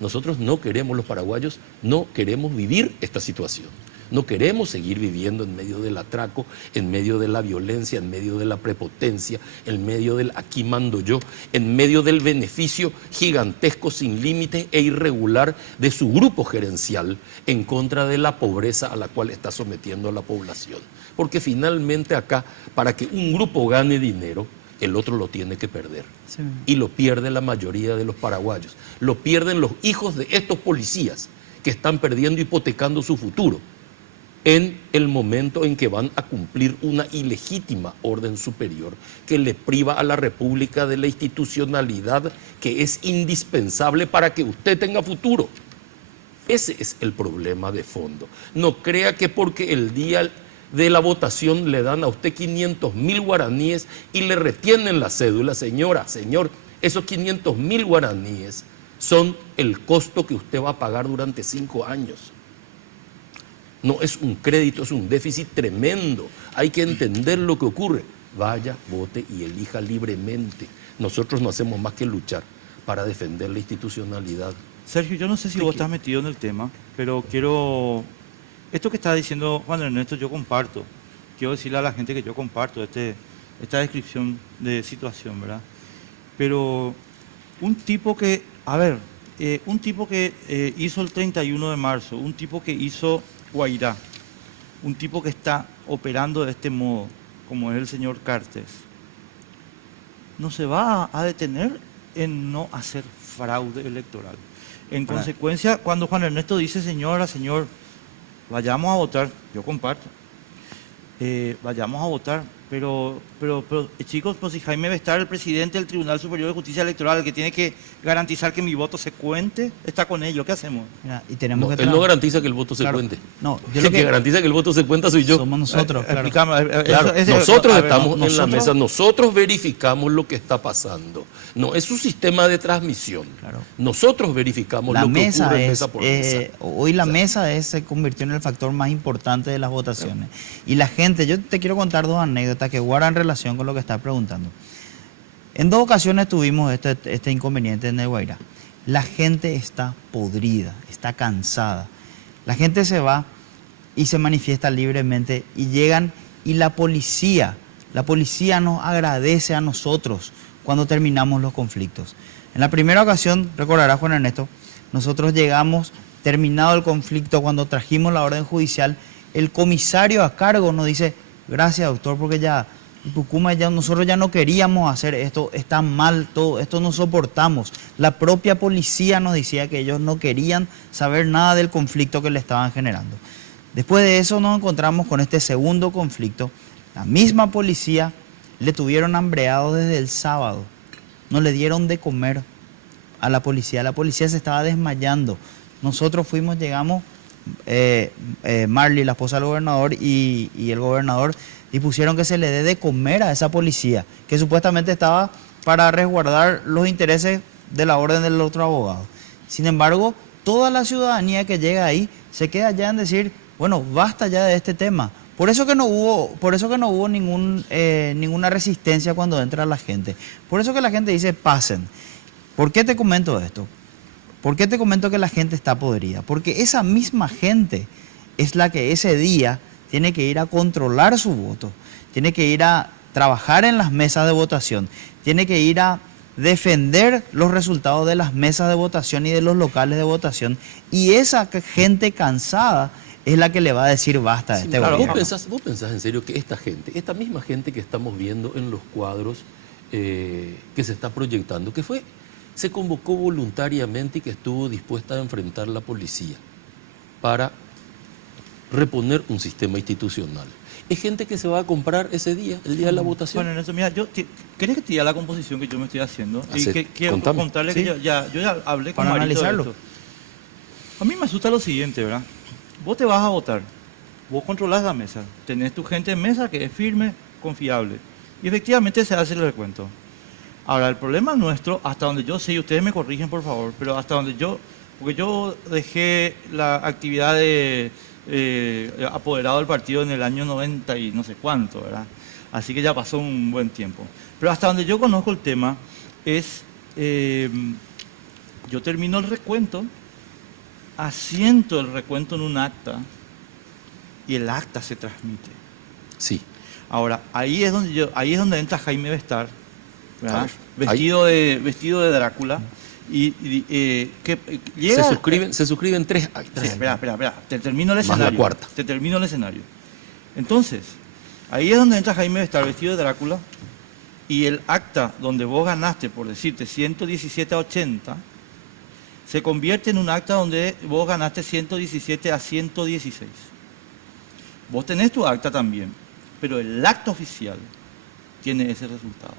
Nosotros no queremos, los paraguayos, no queremos vivir esta situación. No queremos seguir viviendo en medio del atraco, en medio de la violencia, en medio de la prepotencia, en medio del aquí mando yo, en medio del beneficio gigantesco, sin límites e irregular de su grupo gerencial en contra de la pobreza a la cual está sometiendo a la población. Porque finalmente acá, para que un grupo gane dinero, el otro lo tiene que perder. Sí. Y lo pierde la mayoría de los paraguayos. Lo pierden los hijos de estos policías que están perdiendo, hipotecando su futuro en el momento en que van a cumplir una ilegítima orden superior que le priva a la República de la institucionalidad que es indispensable para que usted tenga futuro. Ese es el problema de fondo. No crea que porque el día de la votación le dan a usted 500.000 guaraníes y le retienen la cédula. Señora, señor, esos 500.000 guaraníes son el costo que usted va a pagar durante 5 años. No es un crédito, es un déficit tremendo. Hay que entender lo que ocurre. Vaya, vote y elija libremente. Nosotros no hacemos más que luchar para defender la institucionalidad. Sergio, yo no sé si vos estás metido en el tema, pero quiero... Esto que está diciendo Juan Ernesto, yo comparto. Quiero decirle a la gente que yo comparto esta descripción de situación, ¿verdad? Pero un tipo que, hizo el 31 de marzo, un tipo que hizo Guairá, un tipo que está operando de este modo, como es el señor Cartes, no se va a detener en no hacer fraude electoral. En consecuencia, cuando Juan Ernesto dice, señor, vayamos a votar, yo comparto, vayamos a votar, pero chicos, pues si Jaime Bestar, el presidente del Tribunal Superior de Justicia Electoral, el que tiene que garantizar que mi voto se cuente, está con ello, ¿qué hacemos? Mira, y tenemos él no garantiza que el voto se cuente. No, el que garantiza que el voto se cuenta soy yo. Somos nosotros, nosotros estamos en la mesa, nosotros verificamos lo que está pasando. No es un sistema de transmisión. Claro. Nosotros verificamos lo que ocurre mesa por mesa. Hoy la mesa se convirtió en el factor más importante de las votaciones. Y la gente, yo te quiero contar 2 anécdotas que guardan relación con lo que estás preguntando. En 2 ocasiones tuvimos este inconveniente en el Guairá. La gente está podrida, está cansada. La gente se va y se manifiesta libremente y llegan y la policía nos agradece a nosotros cuando terminamos los conflictos. En la primera ocasión, recordará Juan Ernesto, nosotros llegamos, terminado el conflicto, cuando trajimos la orden judicial, el comisario a cargo nos dice, gracias doctor, porque ya en Pucuma nosotros ya no queríamos hacer esto, está mal todo, esto no soportamos. La propia policía nos decía que ellos no querían saber nada del conflicto que le estaban generando. Después de eso nos encontramos con este segundo conflicto. La misma policía le tuvieron hambreado desde el sábado. No le dieron de comer a la policía se estaba desmayando. Nosotros llegamos, Marley, la esposa del gobernador, y el gobernador dispusieron que se le dé de comer a esa policía, que supuestamente estaba para resguardar los intereses de la orden del otro abogado. Sin embargo, toda la ciudadanía que llega ahí se queda ya en decir, bueno, basta ya de este tema. Por eso que no hubo ninguna resistencia cuando entra la gente. Por eso que la gente dice, pasen. ¿Por qué te comento esto? ¿Por qué te comento que la gente está podrida? Porque esa misma gente es la que ese día tiene que ir a controlar su voto, tiene que ir a trabajar en las mesas de votación, tiene que ir a defender los resultados de las mesas de votación y de los locales de votación. Y esa gente cansada es la que le va a decir basta a este gobierno. ¿Vos pensás en serio que esta misma gente que estamos viendo en los cuadros que se está proyectando, se convocó voluntariamente y que estuvo dispuesta a enfrentar la policía para reponer un sistema institucional? Es gente que se va a comprar ese día, el día de la votación. Bueno, Ernesto, mira, ¿querés que te diga la composición que yo me estoy haciendo? Y que quiero contarle, ¿sí? que yo ya hablé con Marito analizarlo. A mí me asusta lo siguiente, ¿verdad? Vos te vas a votar, vos controlás la mesa, tenés tu gente en mesa que es firme, confiable, y efectivamente se hace el recuento. Ahora, el problema nuestro, hasta donde yo sé, y ustedes me corrigen por favor, pero hasta donde porque yo dejé la actividad de apoderado del partido en el año 90 y no sé cuánto, ¿verdad? Así que ya pasó un buen tiempo. Pero hasta donde yo conozco el tema es, yo termino el recuento, asiento el recuento en un acta y el acta se transmite. Sí. Ahora, ahí es donde entra Jaime Bestar, ¿verdad? A ver, vestido de Drácula. Que llega, se suscriben 3 actas. Sí, espera, te termino el Más escenario. la cuarta. Te termino el escenario. Entonces, ahí es donde entra Jaime Bestar vestido de Drácula y el acta donde vos ganaste, por decirte, 117-80, se convierte en un acta donde vos ganaste 117-116. Vos tenés tu acta también, pero el acta oficial tiene ese resultado.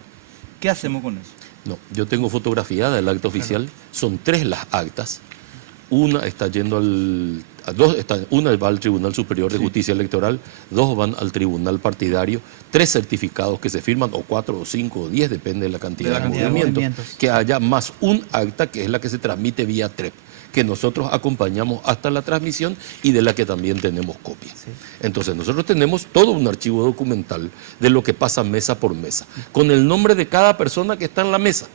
¿Qué hacemos con eso? No, yo tengo fotografiada el acta oficial, son 3 las actas, una está yendo una va al Tribunal Superior de Justicia Electoral, 2 van al Tribunal Partidario, 3 certificados que se firman, o 4 o 5 o 10, depende de la cantidad de movimientos, que haya más un acta que es la que se transmite vía TREP, que nosotros acompañamos hasta la transmisión y de la que también tenemos copia. Sí. Entonces nosotros tenemos todo un archivo documental de lo que pasa mesa por mesa, con el nombre de cada persona que está en la mesa.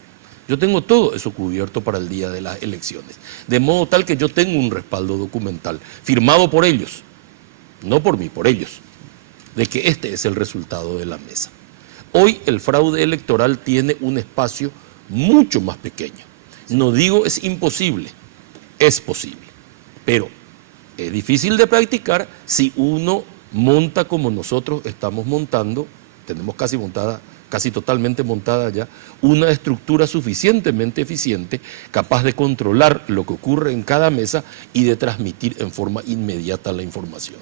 Yo tengo todo eso cubierto para el día de las elecciones, de modo tal que yo tengo un respaldo documental, firmado por ellos, no por mí, por ellos, de que este es el resultado de la mesa. Hoy el fraude electoral tiene un espacio mucho más pequeño. No digo es imposible, es posible, pero es difícil de practicar si uno monta como nosotros estamos montando, tenemos casi totalmente montada ya, una estructura suficientemente eficiente, capaz de controlar lo que ocurre en cada mesa y de transmitir en forma inmediata la información.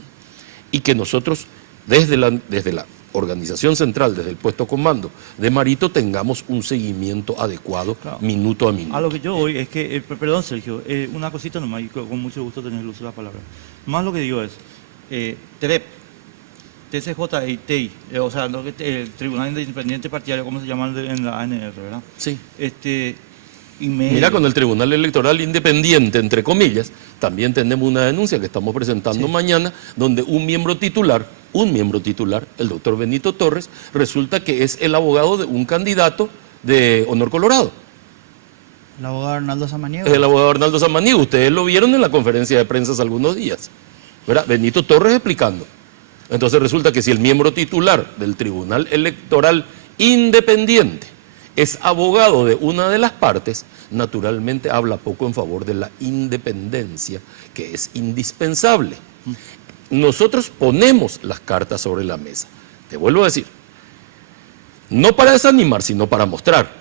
Y que nosotros, desde la organización central, desde el puesto comando de Marito, tengamos un seguimiento adecuado, claro, minuto a minuto. A lo que yo voy es que, perdón Sergio, una cosita nomás, y con mucho gusto tener el uso de la palabra. Más lo que digo es, TREP, TCJ y TEI, o sea, el Tribunal Independiente Partidario, ¿cómo se llama en la ANR, verdad? Sí. Mira, con el Tribunal Electoral Independiente, entre comillas, también tenemos una denuncia que estamos presentando mañana, donde un miembro titular, el doctor Benito Torres, resulta que es el abogado de un candidato de Honor Colorado. El abogado Arnaldo Samaniego. Es el abogado Arnaldo Samaniego. Ustedes lo vieron en la conferencia de prensa hace algunos días, ¿verdad? Benito Torres explicando. Entonces resulta que si el miembro titular del Tribunal Electoral Independiente es abogado de una de las partes, naturalmente habla poco en favor de la independencia, que es indispensable. Nosotros ponemos las cartas sobre la mesa. Te vuelvo a decir, no para desanimar, sino para mostrar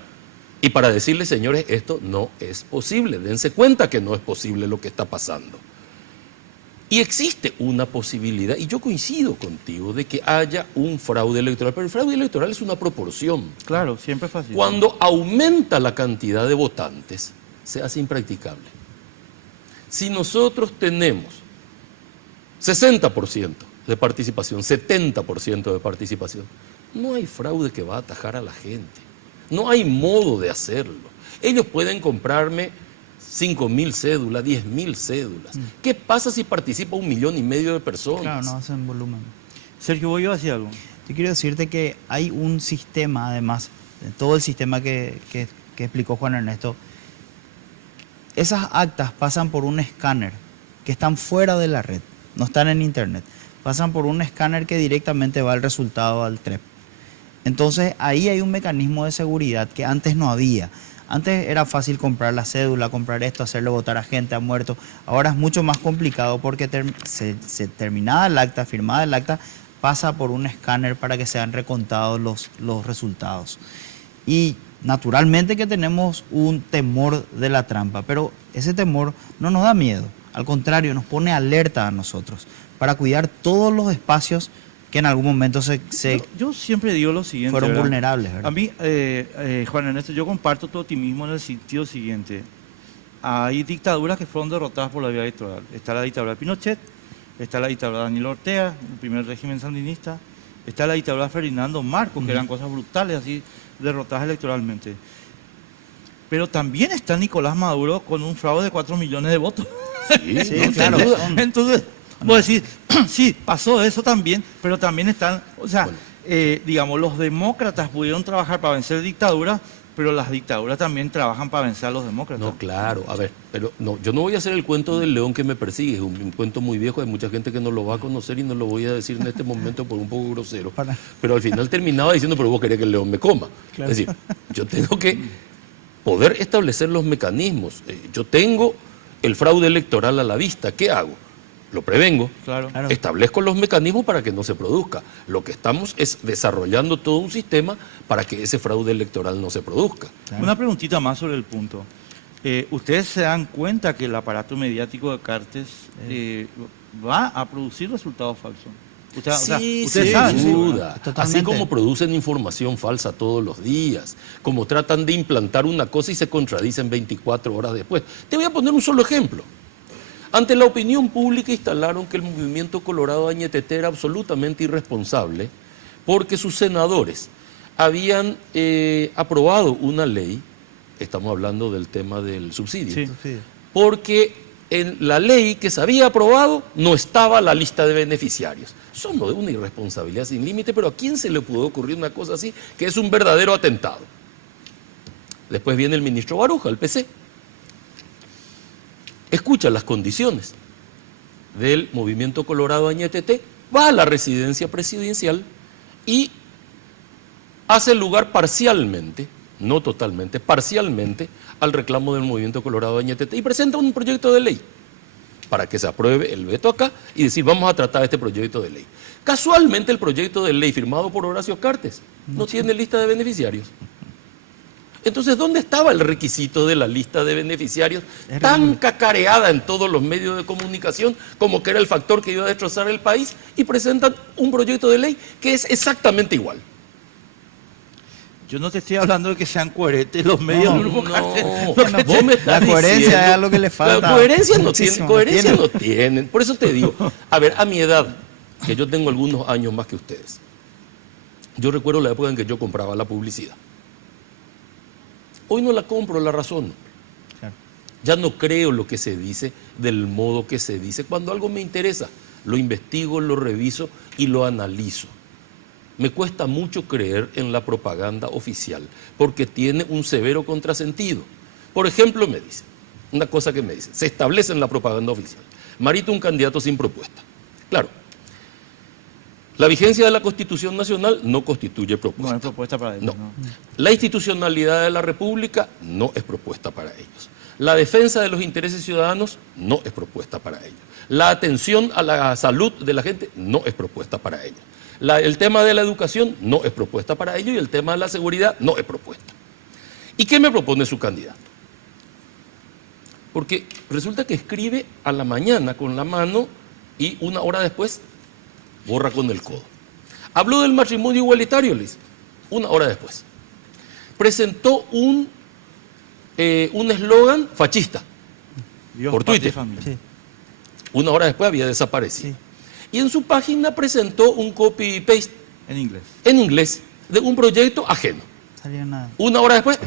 y para decirles, señores, esto no es posible. Dense cuenta que no es posible lo que está pasando. Y existe una posibilidad, y yo coincido contigo, de que haya un fraude electoral, pero el fraude electoral es una proporción. Claro, siempre es fácil. Cuando aumenta la cantidad de votantes, se hace impracticable. Si nosotros tenemos 60% de participación, 70% de participación, no hay fraude que va a atajar a la gente. No hay modo de hacerlo. Ellos pueden comprarme 5.000 cédulas, 10.000 cédulas. ¿Qué pasa si participa 1,5 millones de personas? Claro, no hacen volumen. Sergio, voy a decir algo. Yo quiero decirte que hay un sistema, además, de todo el sistema que explicó Juan Ernesto. Esas actas pasan por un escáner que están fuera de la red, no están en internet. Pasan por un escáner que directamente va al resultado al TREP. Entonces, ahí hay un mecanismo de seguridad que antes no había. Antes era fácil comprar la cédula, comprar esto, hacerle votar a gente, a muertos. Ahora es mucho más complicado porque terminada el acta, firmada el acta, pasa por un escáner para que sean recontados los resultados. Y naturalmente que tenemos un temor de la trampa, pero ese temor no nos da miedo. Al contrario, nos pone alerta a nosotros para cuidar todos los espacios que en algún momento yo siempre digo lo siguiente, fueron ¿verdad? vulnerables, ¿verdad? A mí, Juan Ernesto, yo comparto tu optimismo en el sentido siguiente. hay dictaduras que fueron derrotadas por la vía electoral. Está la dictadura de Pinochet, está la dictadura de Daniel Ortega, el primer régimen sandinista, está la dictadura de Ferdinando Marcos, que eran cosas brutales, así, derrotadas electoralmente. Pero también está Nicolás Maduro con un fraude de 4 millones de votos. Sí, Sí, no claro. tengo duda. Entonces, vos decís, sí, pasó eso también, pero también están, o sea, digamos, los demócratas pudieron trabajar para vencer dictaduras, pero las dictaduras también trabajan para vencer a los demócratas. No, claro, a ver, pero no, yo no voy a hacer el cuento del león que me persigue, es un cuento muy viejo, hay mucha gente que no lo va a conocer y no lo voy a decir en este momento por un poco grosero, pero al final terminaba diciendo, pero vos querés que el león me coma. Claro. Es decir, yo tengo que poder establecer los mecanismos, yo tengo el fraude electoral a la vista, ¿qué hago? Lo prevengo, Claro. Claro. establezco los mecanismos para que no se produzca. Lo que estamos es desarrollando todo un sistema para que ese fraude electoral no se produzca. Una preguntita más sobre el punto. ¿Ustedes se dan cuenta que el aparato mediático de Cartes va a producir resultados falsos? Ustedes Sin saben. duda. Totalmente. Así como producen información falsa todos los días, como tratan de implantar una cosa y se contradicen 24 horas después. Te voy a poner un solo ejemplo. Ante la opinión pública instalaron que el movimiento Colorado Añetete era absolutamente irresponsable porque sus senadores habían aprobado una ley, estamos hablando del tema del subsidio, Sí. Sí. porque en la ley que se había aprobado no estaba la lista de beneficiarios. Somos de una irresponsabilidad sin límite, pero ¿a quién se le pudo ocurrir una cosa así? Que es un verdadero atentado. Después viene el ministro Baruja, el PC. Escucha las condiciones del movimiento Colorado Añetete, va a la residencia presidencial y hace lugar parcialmente, no totalmente, parcialmente al reclamo del movimiento Colorado Añetete y presenta un proyecto de ley para que se apruebe el veto acá y decir vamos a tratar este proyecto de ley. Casualmente el proyecto de ley firmado por Horacio Cartes no tiene lista de beneficiarios. Entonces, ¿dónde estaba el requisito de la lista de beneficiarios tan cacareada en todos los medios de comunicación como que era el factor que iba a destrozar el país? Y presentan un proyecto de ley que es exactamente igual. Yo no te estoy hablando de que sean coherentes los medios del Grupo Cartes. Vos me estás La coherencia diciendo- es algo que le falta. La coherencia no muchísimo, tienen, coherencia no no tienen. Por eso te digo, a ver, a mi edad, que yo tengo algunos años más que ustedes, yo recuerdo la época en que yo compraba la publicidad. Hoy no la compro, la razono. Claro. Ya no creo lo que se dice del modo que se dice. Cuando algo me interesa, lo investigo, lo reviso y lo analizo. Me cuesta mucho creer en la propaganda oficial porque tiene un severo contrasentido. Por ejemplo, me dice, una cosa que me dice, se establece en la propaganda oficial. Marito, un candidato sin propuesta. Claro, la vigencia de la Constitución Nacional no constituye propuesta. No es propuesta para ellos. No. No. La institucionalidad de la República no es propuesta para ellos. La defensa de los intereses ciudadanos no es propuesta para ellos. La atención a la salud de la gente no es propuesta para ellos. El tema de la educación no es propuesta para ellos y el tema de la seguridad no es propuesta. ¿Y qué me propone su candidato? Porque resulta que escribe a la mañana con la mano y una hora después borra con el codo. Habló del matrimonio igualitario, Liz, una hora después. Presentó un eslogan fascista. Dios, Por patria y Twitter. familia. Sí. Una hora después había desaparecido. Sí. Y en su página presentó un copy-paste En inglés. en inglés de un proyecto ajeno. Salió nada. Una hora después,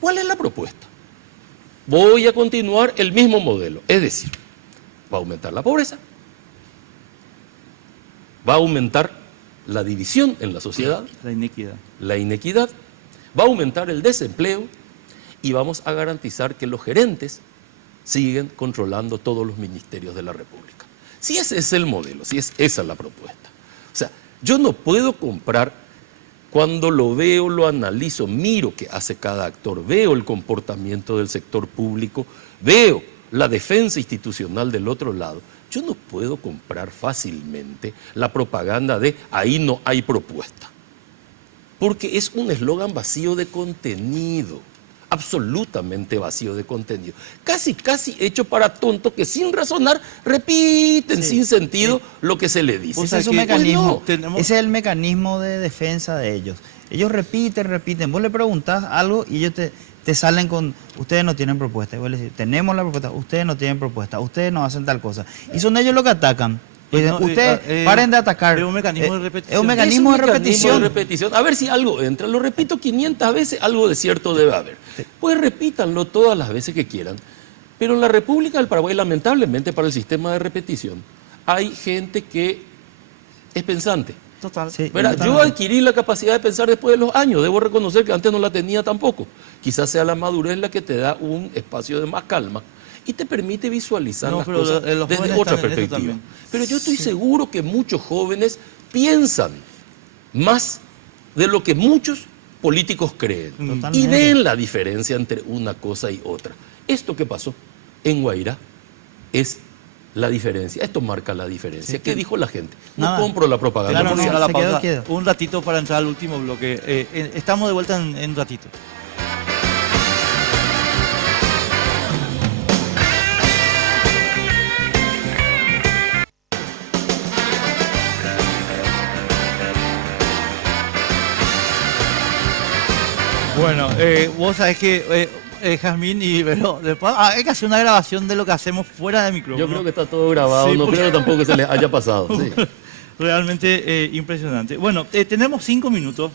¿cuál es la propuesta? Voy a continuar el mismo modelo, es decir, va a aumentar la pobreza, va a aumentar la división en la sociedad, La inequidad. la inequidad, va a aumentar el desempleo y vamos a garantizar que los gerentes siguen controlando todos los ministerios de la República. Si ese es el modelo, si es esa la propuesta. O sea, yo no puedo comprar cuando lo veo, lo analizo, miro qué hace cada actor, veo el comportamiento del sector público, veo la defensa institucional del otro lado. Yo no puedo comprar fácilmente la propaganda de ahí no hay propuesta. Porque es un eslogan vacío de contenido, absolutamente vacío de contenido. Casi hecho para tontos que sin razonar repiten sin sentido lo que se le dice. Ese es su que- mecanismo. Pues no, tenemos- Ese es el mecanismo de defensa de ellos. Ellos repiten. Vos le preguntás algo y ellos te te salen con, ustedes no tienen propuesta. Y vos les decís, tenemos la propuesta, ustedes no tienen propuesta, ustedes no hacen tal cosa. Y son ellos los que atacan. Dicen, No, ustedes paren de atacar. Es un mecanismo de repetición. Es un mecanismo de repetición. repetición. A ver si algo entra. Lo repito 500 veces, algo de cierto debe haber. Pues repítanlo todas las veces que quieran. Pero en la República del Paraguay, lamentablemente para el sistema de repetición, hay gente que es pensante. Total. Sí, Verá, yo adquirí la capacidad de pensar después de los años. Debo reconocer que antes no la tenía tampoco. Quizás sea la madurez la que te da un espacio de más calma y te permite visualizar las pero cosas los desde jóvenes otra están en eso perspectiva. también. Pero yo estoy seguro que muchos jóvenes piensan más de lo que muchos políticos creen y Totalmente. ven la diferencia entre una cosa y otra. Esto que pasó en Guairá es la diferencia. Esto marca la diferencia. ¿Qué dijo la gente? No Nada. compro la propaganda. Claro, Vamos a ir no, a la se quedó pausa. quieto. Un ratito para entrar al último bloque. Estamos de vuelta en un ratito. Bueno, vos sabés que Jazmín y Vero, después hay que hacer una grabación de lo que hacemos fuera de micrófono. Yo creo que está todo grabado. Sí, no porque- creo tampoco que se les haya pasado. Sí. Realmente impresionante. Bueno, tenemos 5 minutos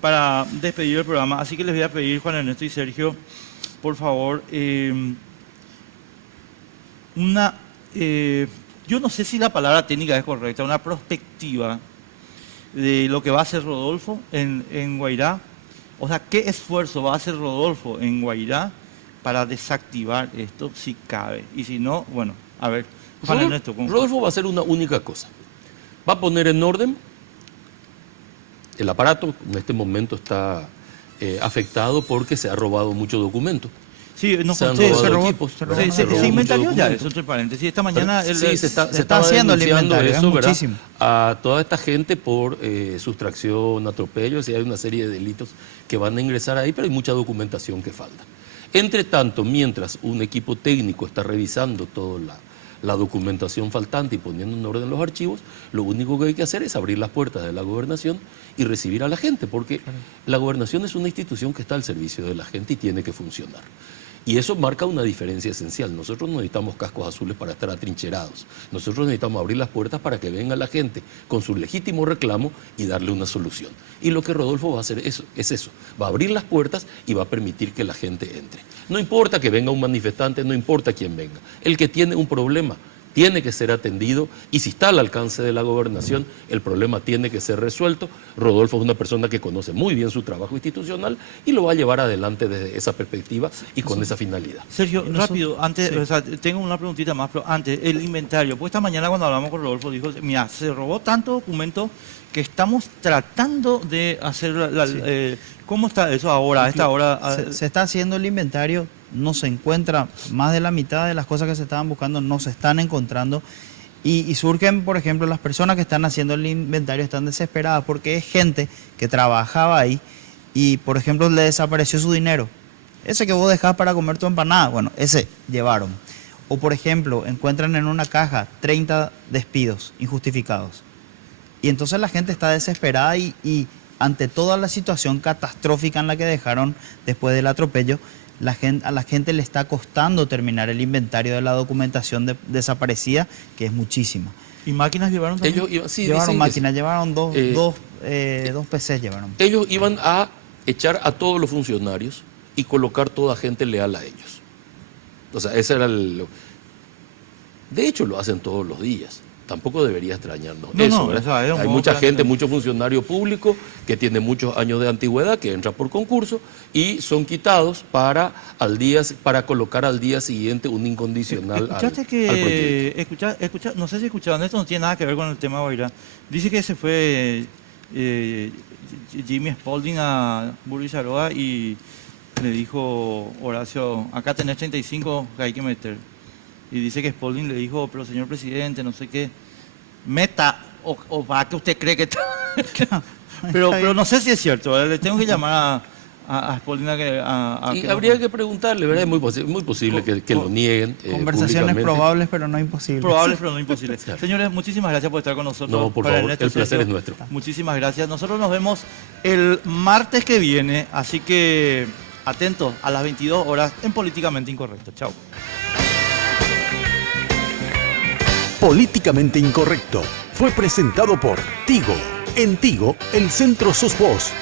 para despedir el programa, así que les voy a pedir, Juan Ernesto y Sergio, por favor, yo no sé si la palabra técnica es correcta, una perspectiva de lo que va a hacer Rodolfo en Guairá. O sea, ¿qué esfuerzo va a hacer Rodolfo en Guairá para desactivar esto si cabe? Y si no, bueno, a ver, Juan Ernesto, ¿cómo? Rodolfo va a hacer una única cosa. Va a poner en orden el aparato. En este momento está afectado porque se ha robado mucho documento. Sí, no Se han conté, robado se robó. equipos, se robó. Se se robó mucho inventarió ya documento. eso, entre paréntesis. Esta mañana Sí, se está estaba haciendo el denunciando inventario, es eso, ¿verdad? muchísimo. A toda esta gente por sustracción, atropellos, y hay una serie de delitos que van a ingresar ahí, pero hay mucha documentación que falta. Entre tanto, mientras un equipo técnico está revisando toda la documentación faltante y poniendo en orden los archivos, lo único que hay que hacer es abrir las puertas de la gobernación y recibir a la gente, porque la gobernación es una institución que está al servicio de la gente y tiene que funcionar. Y eso marca una diferencia esencial. Nosotros no necesitamos cascos azules para estar atrincherados. Nosotros necesitamos abrir las puertas para que venga la gente con su legítimo reclamo y darle una solución. Y lo que Rodolfo va a hacer es eso. Va a abrir las puertas y va a permitir que la gente entre. No importa que venga un manifestante, no importa quién venga. El que tiene un problema tiene que ser atendido y si está al alcance de la gobernación, el problema tiene que ser resuelto. Rodolfo es una persona que conoce muy bien su trabajo institucional y lo va a llevar adelante desde esa perspectiva y con esa finalidad. Sergio, rápido, antes, o sea, tengo una preguntita más, pero antes, el inventario. Pues esta mañana cuando hablamos con Rodolfo dijo, mira, se robó tanto documento que estamos tratando de hacer ¿cómo está eso ahora, a esta hora? Se está haciendo el inventario, no se encuentra, más de la mitad de las cosas que se estaban buscando no se están encontrando y surgen, por ejemplo, las personas que están haciendo el inventario están desesperadas porque es gente que trabajaba ahí y, por ejemplo, le desapareció su dinero. Ese que vos dejás para comer tu empanada, bueno, ese llevaron. O, por ejemplo, encuentran en una caja 30 despidos injustificados. Y entonces la gente está desesperada y ante toda la situación catastrófica en la que dejaron después del atropello, a la gente le está costando terminar el inventario de la documentación desaparecida, que es muchísima. ¿Y máquinas llevaron también? Ellos iban, sí, Llevaron dicen que máquinas, llevaron dos Eh, PCs llevaron. ellos iban a echar a todos los funcionarios y colocar toda gente leal a ellos. O sea, ese era el... De hecho, lo hacen todos los días. Tampoco debería extrañarnos No, eso, no, ¿verdad? o sea, es un Hay modo mucha práctico. gente, mucho funcionario público que tiene muchos años de antigüedad, que entra por concurso y son quitados para colocar al día siguiente un incondicional Escuchaste al que, proyecto. no sé si escucharon, esto no tiene nada que ver con el tema de Guairá. Dice que se fue Jimmy Spalding a Burrizaroa y le dijo Horacio, acá tenés 35 que hay que meter. Y dice que Spalding le dijo, pero señor presidente, no sé qué, meta, o para que usted cree que... pero no sé si es cierto, ¿verdad? Le tengo que llamar a Spalding a Y que- habría que preguntarle, ¿verdad? Es muy posible que lo nieguen. Conversaciones públicamente. probables, pero no imposibles. Probables, pero no imposibles. Señores, muchísimas gracias por estar con nosotros. No, por Para favor, Ernesto, el placer Sergio, es nuestro. Muchísimas gracias. Nosotros nos vemos el martes que viene, así que Atentos a las 22 horas en Políticamente Incorrecto. Chao. Políticamente Incorrecto fue presentado por Tigo. En Tigo, el centro sos vos.